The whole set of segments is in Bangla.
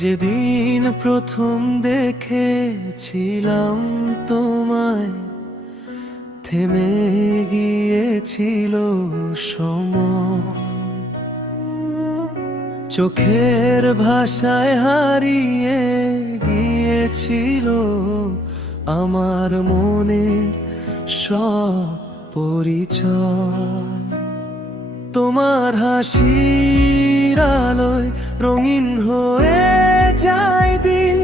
যেদিন প্রথম দেখেছিলাম তোমায়, থেমে গিয়েছিল সময়। চোখের ভাষায় হারিয়ে গিয়েছিল আমার মনের সব পরিচয়। তোমার হাসির আলোয় রঙিন হয়ে যায় দিন,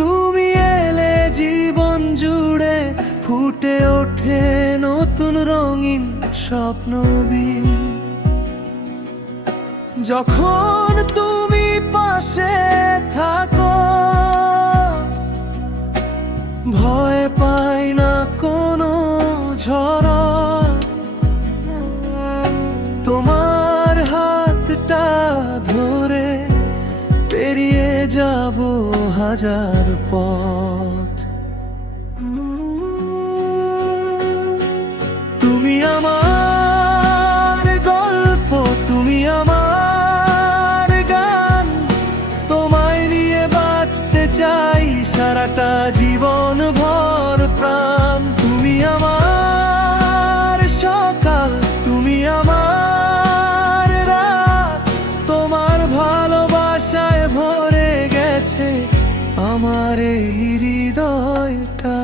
তুমি এলে জীবন জুড়ে ফুটে ওঠে নতুন রঙিন স্বপ্নবীণ। যখন তুমি পাশে থাকো, ভয় পাই না কোনো ঝড়। তোমার হাতটা ধরে পেরিয়ে যাব হাজার পথ। তুমি আমার গল্প, তুমি আমার গান, তোমায় নিয়ে বাঁচতে চাই সারাটা জীবন ভর প্রাণ। তুমি আমার সকাল, তুমি আমার রাত, তোমার ভালোবাসায় ভরে গেছে আমার এই হৃদয়টা।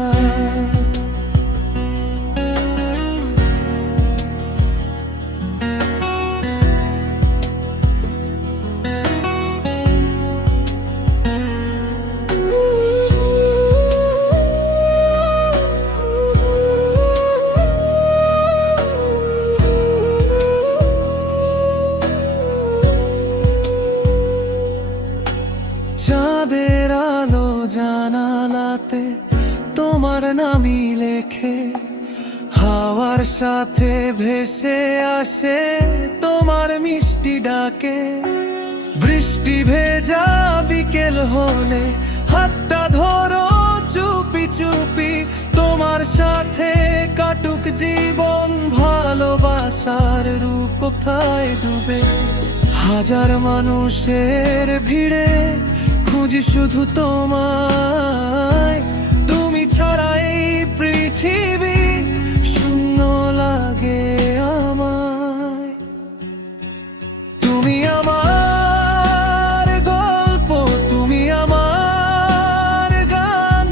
চাঁদের আলো জানালাতে তোমার নামই লেখে, হাওয়ার সাথে ভেসে আসে তোমার মিষ্টি ডাকে। বৃষ্টি ভেজা বিকেল হলে হাতটা ধরো চুপি চুপি, তোমার সাথে কাটুক জীবন ভালোবাসার রূপ কোথায় ডুবে। হাজার মানুষের ভিড়ে খুঁজি শুধু তোমায়, তুমি ছাড়া এই পৃথিবী শূন্য লাগে আমায়। তুমি আমার গল্প, তুমি আমার গান,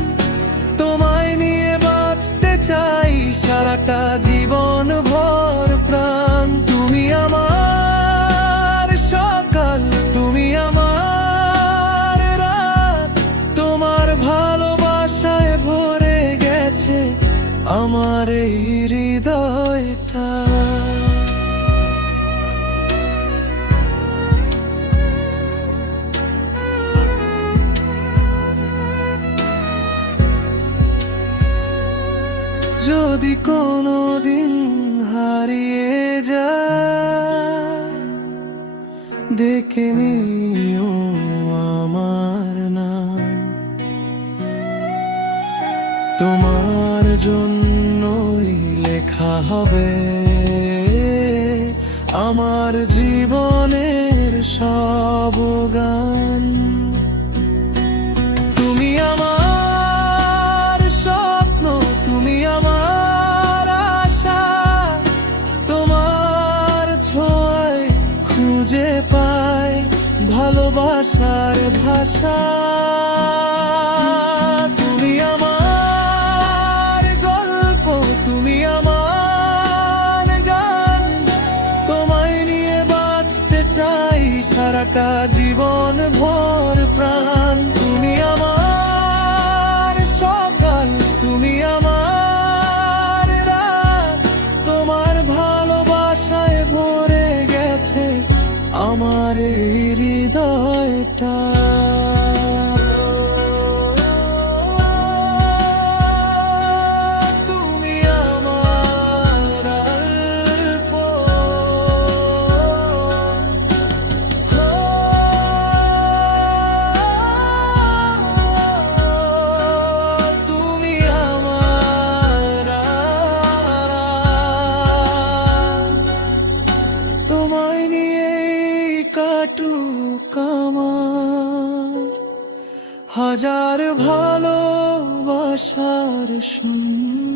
তোমায় নিয়ে বাঁচতে চাই সারাটা জীবন ভর প্রাণ। তুমি আমার সকাল, তুমি আমার রাত, তোমার ভালোবাসায় ভরে গেছে আমার এই হৃদয়টা। যদি কোনোদিন হারিয়ে যায়, দেখে নিও আমার নাম। তোমার জন্যই লেখা হবে আমার জীবনের সব গান। তুমি আমার স্বপ্ন, তুমি আমার আশা, তোমার ছোঁয়ায় খুঁজে পাই ভালোবাসার ভাষা। তুমি আমার গল্প, তুমি আমার গান, তোমায় নিয়ে বাঁচতে চাই সারাটা জীবন ভর প্রাণ। তুমি আমার সকাল, তুমি আমার রাত, তোমার ভালোবাসায় ভরে গেছে আমার এই হৃদয়টা। হাজার ভালোবাসার শূন্য